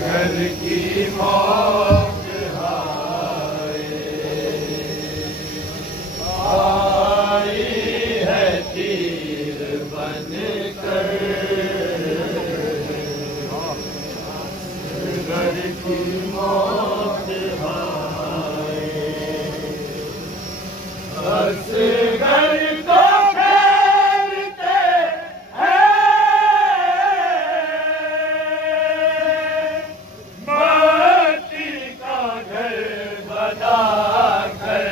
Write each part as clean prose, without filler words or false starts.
घर की मौत आई है तीर बन कर, घर की मौत असगर को खेलते हैं माटी का घर बना कर,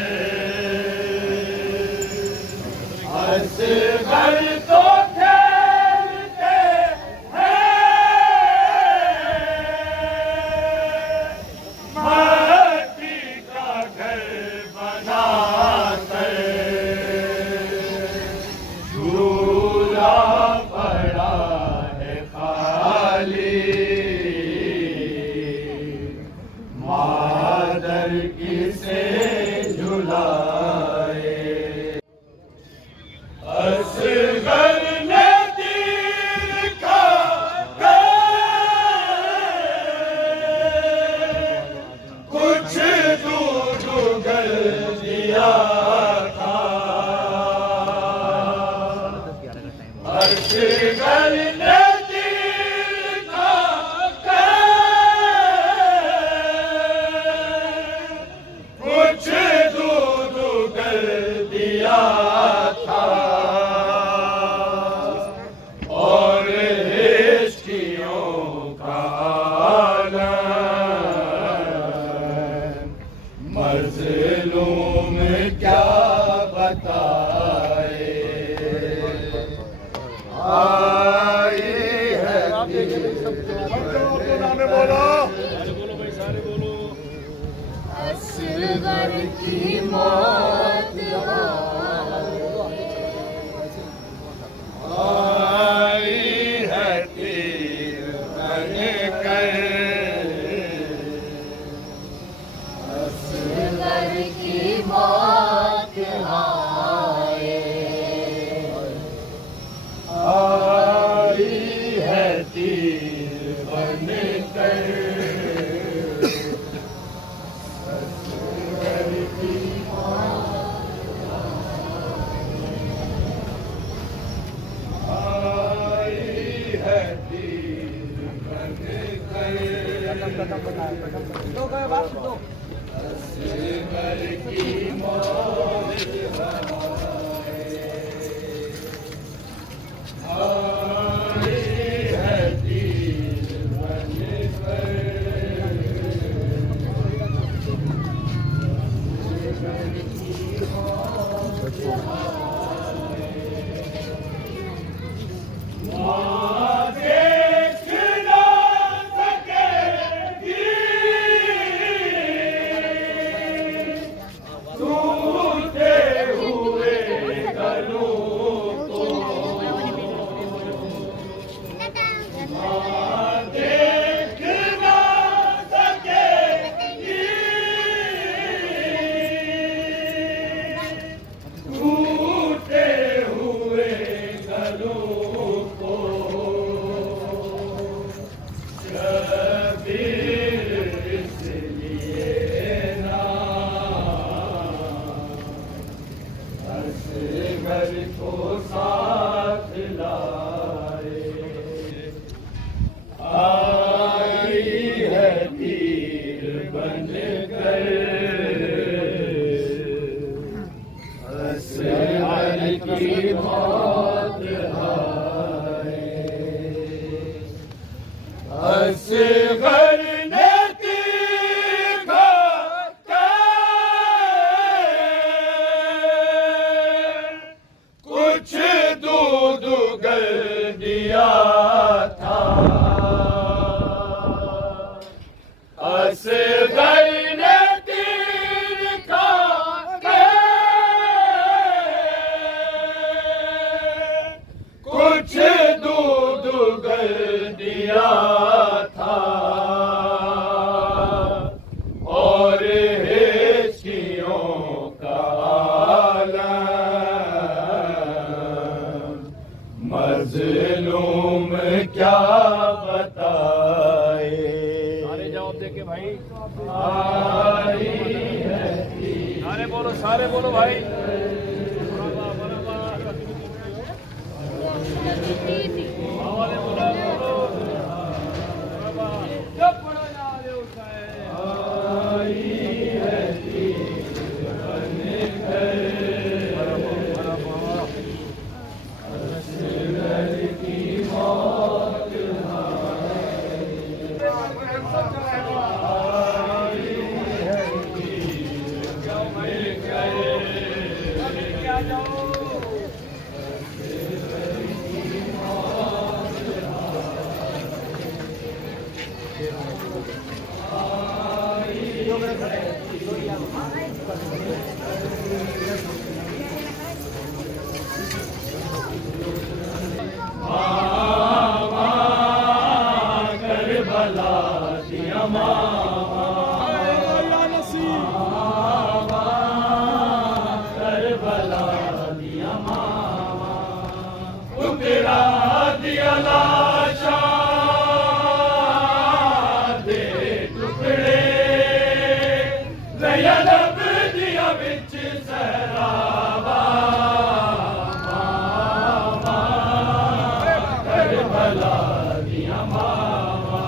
असगर तो खेलते हैं माटी का घर बना पड़ा है खाली, मादर किसे झुलाए। असगर ने तीर खाकर कुछ दूध उगल दिया था, असगर ने तीर खाकर कुछ दूध उगल दिया था, और हिचकियों का आलम मजलूम क्या बताए। आई है असगर की मौत आई है तीर बन कर, असगर की मौत आई है तीर बन कर, असगर की आई है तीर बन कर, असगर की मौत आई है तीर बन कर, माँ देख ना सके खातिर इसलिए ना असगर को साथ लाए। आई है तीर बनकर असगर की मौत आए। असगर ने तीखा कुछ दूध उगल दिया था। असगर ने तीर खा के कुछ दूध उगल दिया था और हिचकियों का आलम मजलूम क्या बताए। सारे जवाब देके भाई, आई है सारे बोलो भाई। करबला दिया मामा करबला दिया मामा उतरा दिया लाशा दे टुकड़े दया लब दिया बिच सहरावा मामा करबला दिया मामा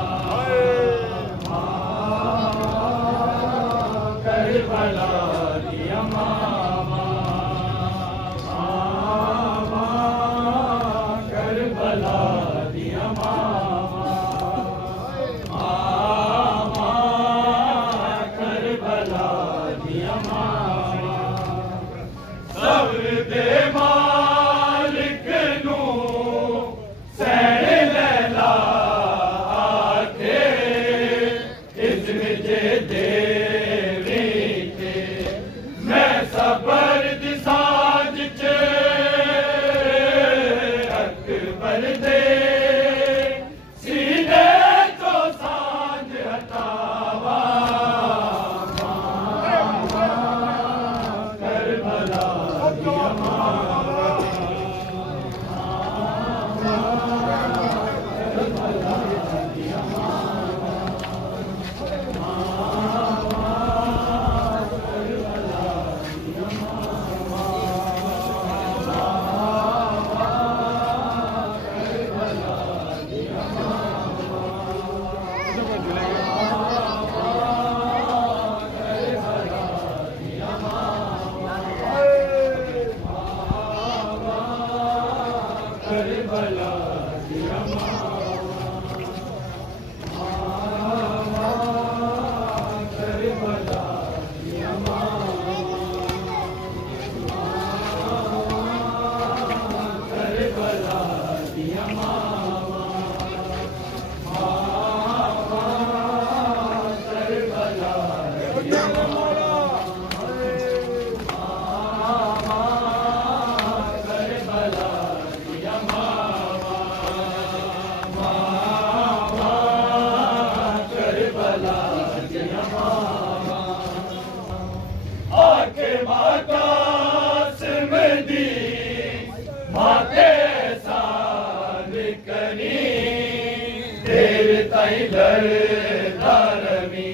ताई लड़दा रवी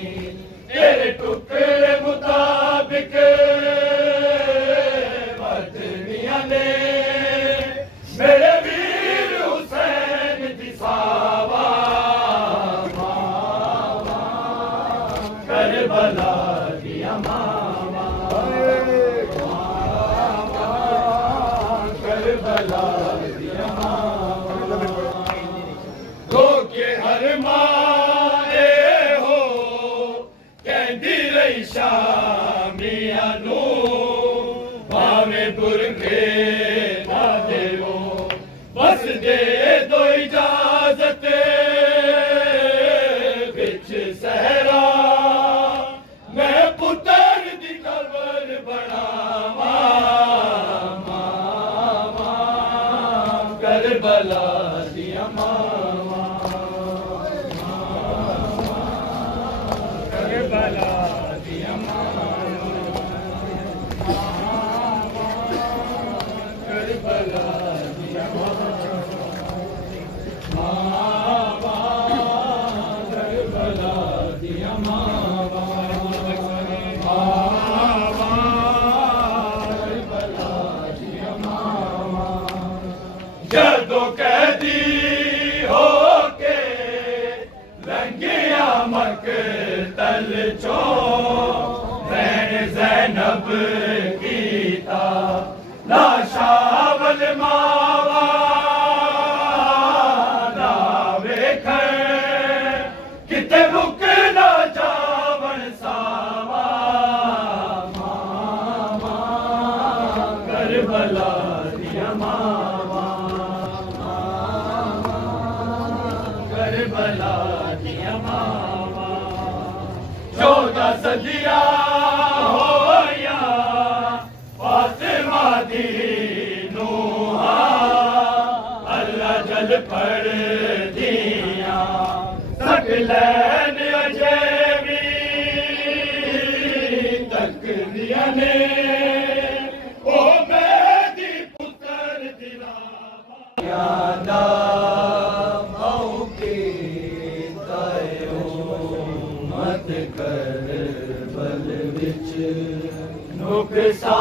तेरे टुकड़े मुताबिक वतनिया ने मेरे वीर हुसैन दी सावा करबला दिया मावा करबला दिया मावा के हर माए हो कहती रही शामिया नू भावे बुरखे ना देवो बस दे दो इजाजत बिच सहरा मैं पुत्र दी कबर बनावा मावा करबला दिया मावा करबला दिया मावा करबला दिया मावा करबला दिया मावा करबला दिया मावा जदों कैदी होके लंघिया मकतल चो रैन ज़ैनब कीता लाशावल मावा ना वेखण किते मुक ना जावण सावा मावा करबला दिया मावा करबला दिया मावा 14 सदिया होया फातिमा दी नूहा अल्लाह जल पढ़ दिया तक लैन अजय भी तक दिया ने ओ मेरी पुत्र दिला यादा मत कर बल विच नुकसान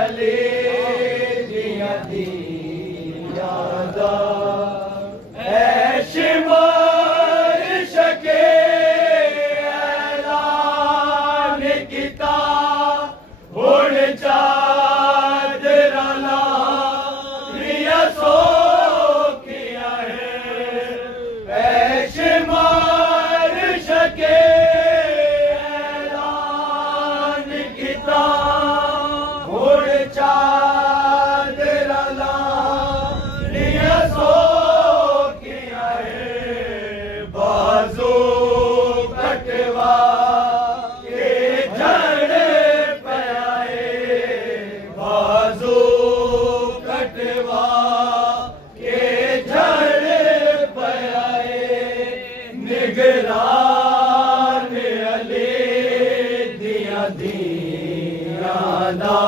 अली दिया दी यादा ऐश बारिश के ऐलान किता उड़ चादरा ला रिया सो किया है ऐश बारिश के ऐलान किता उड़ चादरा ला रिया सो किया है बाजू कटवा के झड़ पाए बाजू कटवा के झड़ पाए निगरान अली दिया दिया दा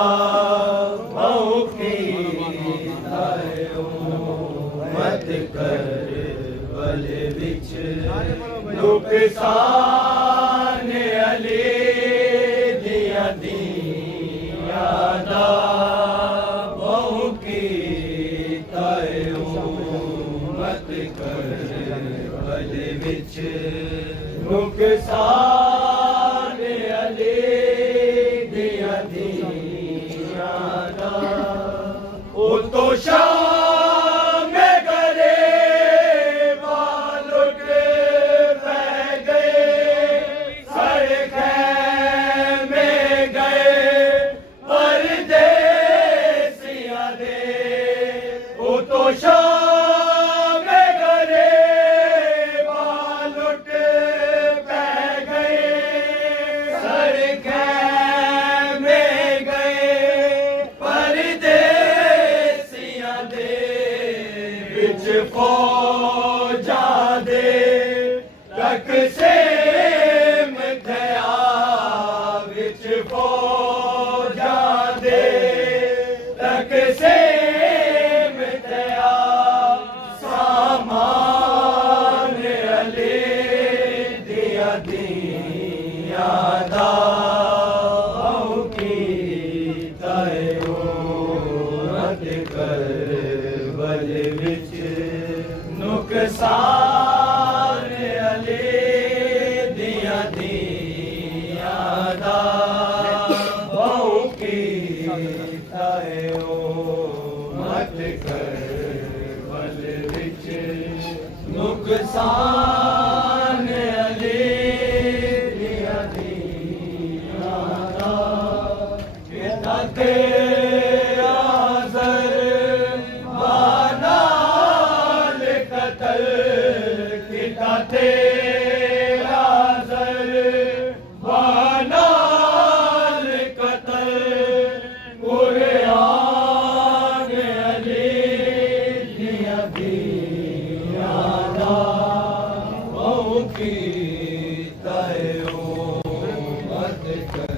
मौकी आयो मत कर बल विच नुकसान अली दिया दिया दा मौकी आयो मत कर बल विच नुकसान अली दिया दिया दा ओ तो शाम करे बालुट पै गए सारे खैमे गए परदेसिया दे ओ तो शाम करे बालुट पै गए सारे खैमे गए परदेसिया दे विच फौजा दे तकसीम थया विच फौजा दे तकसीम थया सामान ਨੁਕਸਾਨ ਅਲੀ ਦੀਆਂ ਦੀਆਂ ਦਾ ਕਿਤਾ ਤੇਰਾ ਜ਼ਰਬਾਨਾਲ ਕਤਲ ਕਿਤਾ ਤੇਰਾ ਜ਼ਰਬਾਨਾਲ ਕਤਲ ਕੁਰਆਨ ਅਲੀ ਦੀਆਂ ਦੀਆਂ ਦਾ ਬਹੁ ਕੀਤਾ ਓ ਮਤ ਕਰ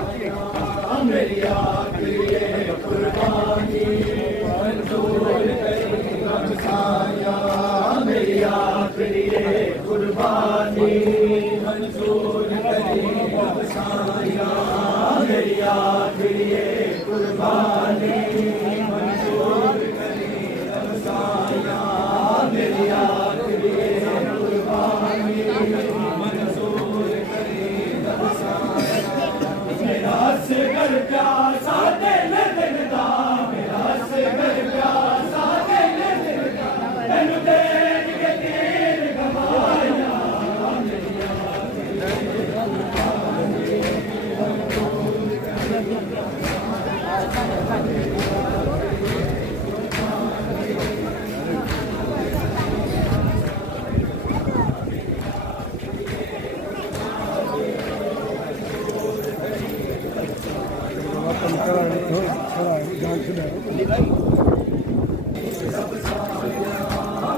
मेरी आखिरी कुर्बानी मंजूर करी हमसाया मेरी आखिरी कुर्बानी मंजूर करी हमसाया मेरी आखिरी कुर्बानी मंजूर करी हमसाया मेरी आखिरी कुर्बानी मंजूर करी हमसाया मेरा सिर प्यासा दिल दिल दा मेरा सिर प्यासा दिल दिल दा तैनू देख के तीर गवाया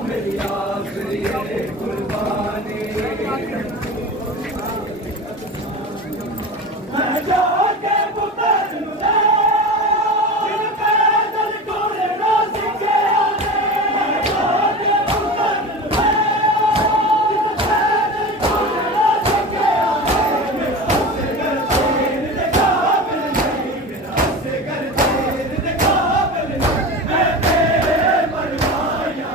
मेरी आखिरी कुर्बानी मैं जाके पुत्र मुझे जिन पैदल टोले ना सीखे आने मैं जाके पुत्र मुझे जिन पैदल टोले ना सीखे आने मेरा सिर तेरे दे काबिल नहीं मेरा सिर तेरे दे काबिल नहीं मैं तेरे मरवाया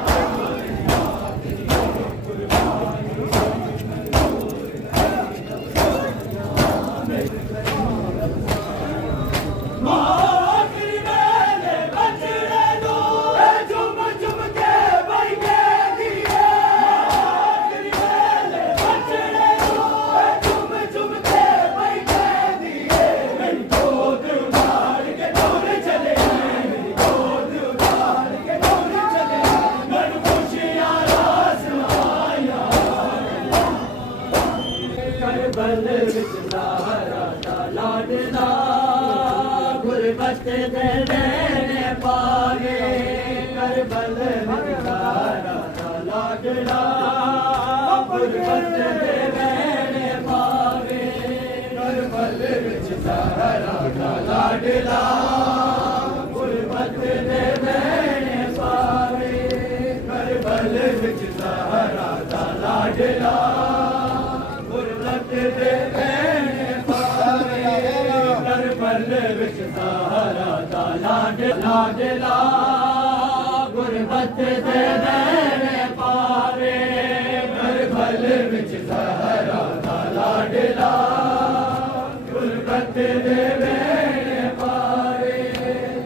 आखिरी मेले बचड़े नो झुम झुम के बैठे दिए आखिरी मेले बचड़े नो झुम झुम के बैठे दिए मेरी गोद उतार के डोर चले मेरी गोद उतार के डोर चले मन खुशियां रास आया करबल विच ज़हरा दा लाडला गुरबत दे देने पावे करबल विच ज़हरा दा लाडला गुरबत दे देने पावे करबल विच ज़हरा दा लाडला गुरबत दे देने पावे करबल विच ज़हरा दा लाडला गुरबत दे देने पावे करबल विच ज़हरा दा लाडला गुरबत दे देने पावे ਵਿੱਚ ਜ਼ਹਰਾ ਦਾ ਲਾਡਲਾ ਗੁਰਬਤ ਦੇ ਵੇਲੇ ਪਾਵੇ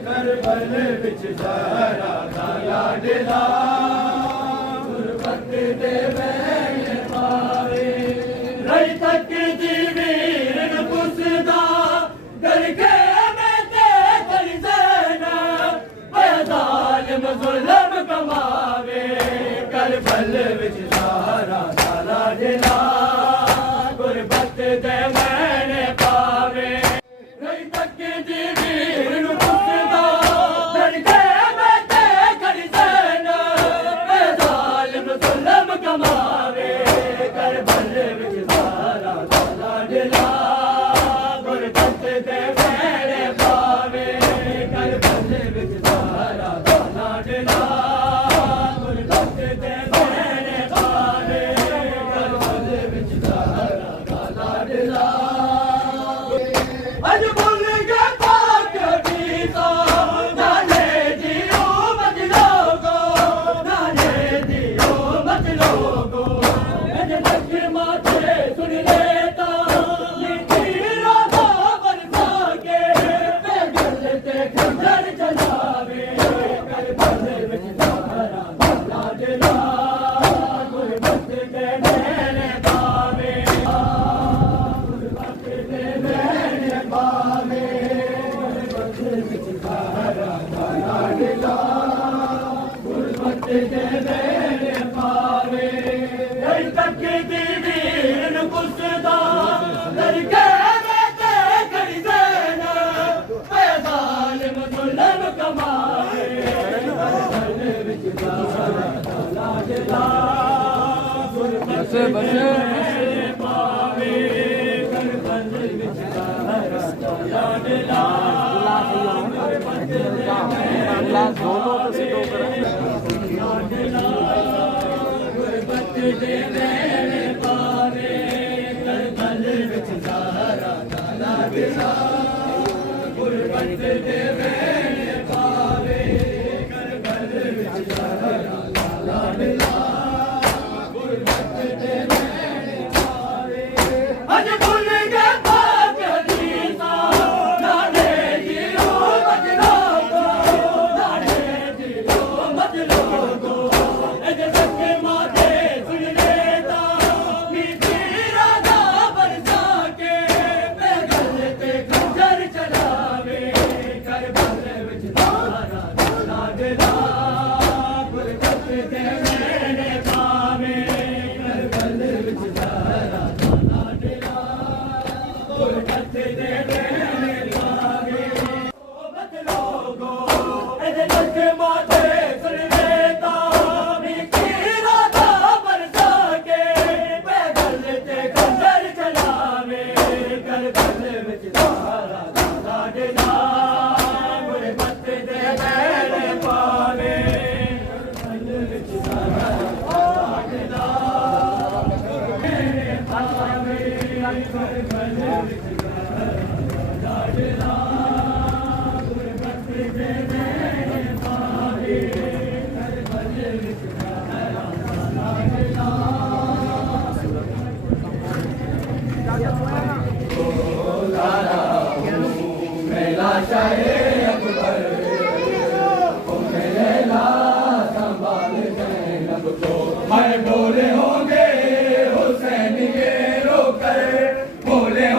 ਕਰਬਲ ਵਿੱਚ ਜ਼ਹਰਾ ਦਾ ਲਾਡਲਾ ਗੁਰਬਤ ਦੇ ਵੇਲੇ ਪਾਵੇ ਰਹੀ ਤੱਕ ਦੀ ਵੀਰਨ ਪੁੱਛਦਾ ਡਰ ਕੇ ਮੈਂ ਤੇ ਕਰੀ ਜ਼ੈਨਾ ਜ਼ਾਲਿਮ ਜ਼ੁਲਮ ਕਮਾਵੇ ਕਰਬਲ ਵਿੱਚ ਜ਼ਹਰਾ ਦਾ ਲਾਡਲਾ ਗੁਰਬਤ ਦੇ ਮੈਨੇ ਪਾਵੇ ਰਹੀ ਤੱਕ ਦੀ ਵੀਰ ਨੂੰ ਪੁੱਛਦਾ ਡਰ ਕੇ ਮੈਂ ਤੇ ਕਰੀ ਜ਼ੈਨਾ ਜ਼ਾਲਿਮ ਜ਼ੁਲਮ ਕਮਾਵੇ ਕਰਬਲ ਵਿੱਚ ਜ਼ਹਰਾ ਦਾ ਲਾਡਲਾ ਗੁਰਬਤ ਦੇ ਮੈਨੇ ਪਾਵੇ ਕਰਬਲ ਵਿੱਚ ਜ਼ਹਰਾ ਦਾ ਲਾਡਲਾ ਗੁਰਬਤ ਦੇ ਮੈਨੇ ਪਾਵੇ ਕਰਬਲ ਵਿੱਚ ਜ਼ਹਰਾ ਦਾ ਲਾਡਲਾ ਅੱਜ ਭੁੱਲ ਗਿਆ ਪਾਕ ਗੀਤਾ ਨਾਲੇ ਜੀਓ ਮਤ ਲੋਗੋ ਨਾਲੇ ਜੀਓ ਮਤ ਲੋਗੋ ਮੇਰੇ ਲੱਗੇ ਮਾਥੇ ਸੁਣ ਲੈਤਾ ਨੀਤੀ ਰਾਧਾ ਬਰਸਾ ਕੇ ਪੈਦਲ ਤੇ ਖੰਜਰ ਚਲਾਵੇ ਕਰਬਲ ਵਿੱਚ ਜ਼ਹਰਾ ਦਾ ਲਾਡਲਾ ਗੁਰਬਤ ਦੇ ਮੈਨੇ ਪਾਵੇ ਗੁਰਬਤ ਦੇ ਮੈਨੇ ਪਾਵੇ ਗੁਰਬਤ ਵਿੱਚ ਜ਼ਹਰਾ ਦਾ ਲਾਡਲਾ ਗੁਰਬਤ ਦੇ ਮੈਨੇ ਪਾਵੇ ਅਈ ਤੱਕ ਦੀ ਵੀਰ ਨੂੰ ਪੁੱਛਦਾ ਡਰ ਕੇ ਮੈਂ ਤੇ ਕਰੀ ਜ਼ੈਨਾ ਜ਼ਾਲਿਮ ਜ਼ੁਲਮ ਕਮਾਵੇ ਕਰਬਲ ਵਿੱਚ ਜ਼ਹਰਾ ਦਾ ਲਾਡਲਾ ਗੁਰਬਤ ਦੇ ਮੈਨੇ ਪਾਵੇ ਕਰਬਲ ਵਿੱਚ ਜ਼ਹਰਾ ਦਾ ਲਾਡਲਾ ਗੁਰਬਤ ਦੇ ਗੁਰਬਤ ਦੇ ਮੈਨੇ ਪਾਵੇ ਕਰਬਲ ਵਿੱਚ ਜ਼ਹਰਾ ਦਾ ਲਾਡਲਾ ਗੁਰਬਤ ਦੇ ਮੈਨੇ ਪਾਵੇ ਕਰਬਲ ਵਿੱਚ ਜ਼ਹਰਾ ਦਾ ਲਾਡਲਾ ਗੁਰਬਤ ਦੇ ਮੈਨੇ ਪਾਵੇ ਅੱਜ ਭੁੱਲ ਗਏ ਪਾਕ ਹਦੀਸਾਂ ਨਾਲੇ ਜੀਓ ਮਤ ਲੋਗੋ ਨਾਲੇ ਜੀਓ ਮਤ ਲੋਗੋ ਇਹਦੇ ਸੱਕੇ ਮਾਤੇ ਸੁਣ ਲੈਤਾ ਨੀਤੀ ਰਾਧਾ ਬਰਸਾ ਕੇ ਪੈਦਲ ਤੇ ਖੰਜਰ ਚਲਾਵੇ ਕਰਬਲ ਵਿੱਚ ਜ਼ਹਰਾ ਦਾ ਲਾਡਲਾ ਗੁਰਬਤ ਦੇ ਮੈਨੇ ਪਾਵੇ ਕਰਬਲ ਵਿੱਚ ਜ਼ਹਰਾ ਦਾ ਲਾਡਲਾ ਗੁਰਬਤ ਦੇ ਮੈਨੇ ਪਾਵੇ ਮਤ ਲੋਗੋ ਇਹਦੇ ਲੱਗੇ ਮਾਤੇ ਸੁਣ ਲੈਤਾ ਨੀਤੀ ਰਾਧਾ ਬਰਸਾ ਕੇ ਪੈਦਲ ਤੇ ਖੰਜਰ ਚਲਾਵੇ ਕਰਬਲ ਵਿੱਚ ਜ਼ਹਰਾ ਦਾ ਲਾਡਲਾ ਗੁਰਬਤ ਦੇ ਮੈਨੇ ਪਾਵੇ ਕਰਬਲ ਵਿੱਚ ਜ਼ਹਰਾ ਦਾ ਲਾਡਲਾ ਮੈਨੇ ਪਾਵੇ ਕਰਬਲ ਵਿੱਚ ਜ਼ਹਰਾ ਦਾ ਲਾਡਲਾ ਗੁਰਬਤ ਦੇ ਮੈਨੇ ਪਾਵੇ ਕਰਬਲ ਵਿੱਚ ਜ਼ਹਰਾ ਦਾ मेला चाहे अकबर ओ मेला संभाल जैनब को मैं बोले होंगे हुसैन ये रोकर बोले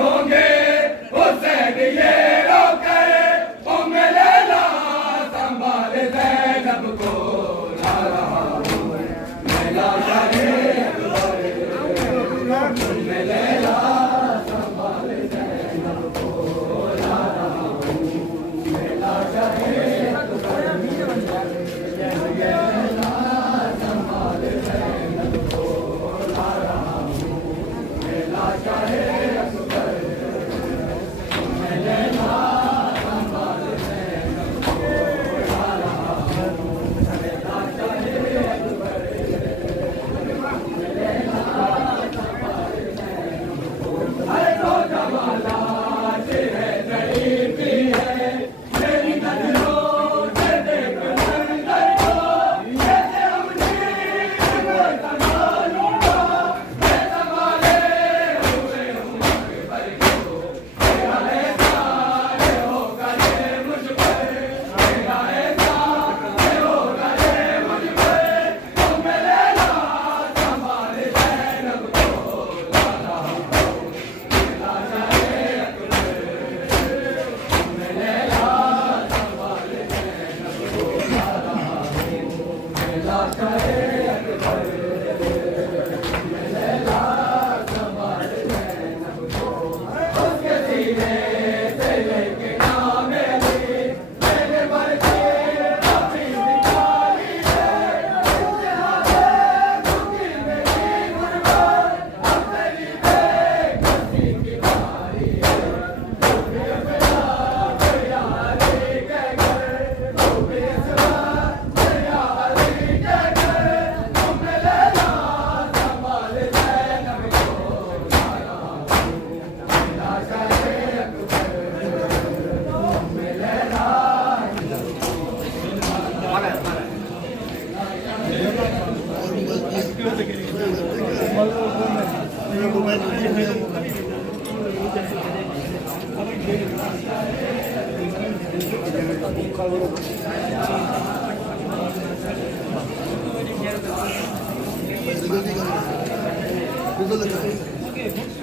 Güzel.